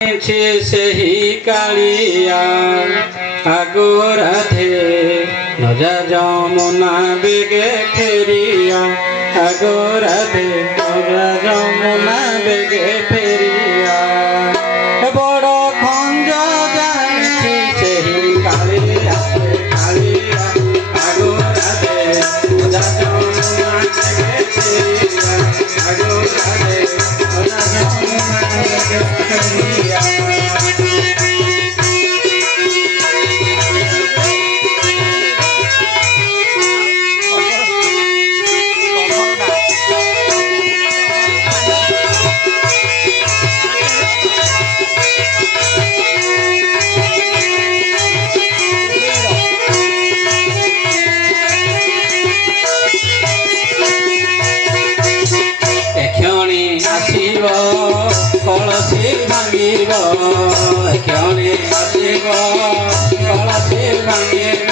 ସେହି କାଳିଆ ଆଗୁ ରାଧେ ନଜା ଯମୁନା ବେগে ଫେରିଆ ଆଗୁ ରାଧେ ନଜା ଯମୁନା ବେগে ଫେରିଆ ବଡ଼ ଖଞ୍ଜ ଜାଣିଛି ସେହି କାଳିଆ ଆଗୁ ରାଧେ ନଜା ଯମୁନା ବେगे ଫେରିଆ ଆଗୁ ରାଧେ ନଜା ଯମୁନା ବେगे ଫେରିଆ। কলসি ভাঙিব ক্ষণে আসিব কলসি ভাঙিব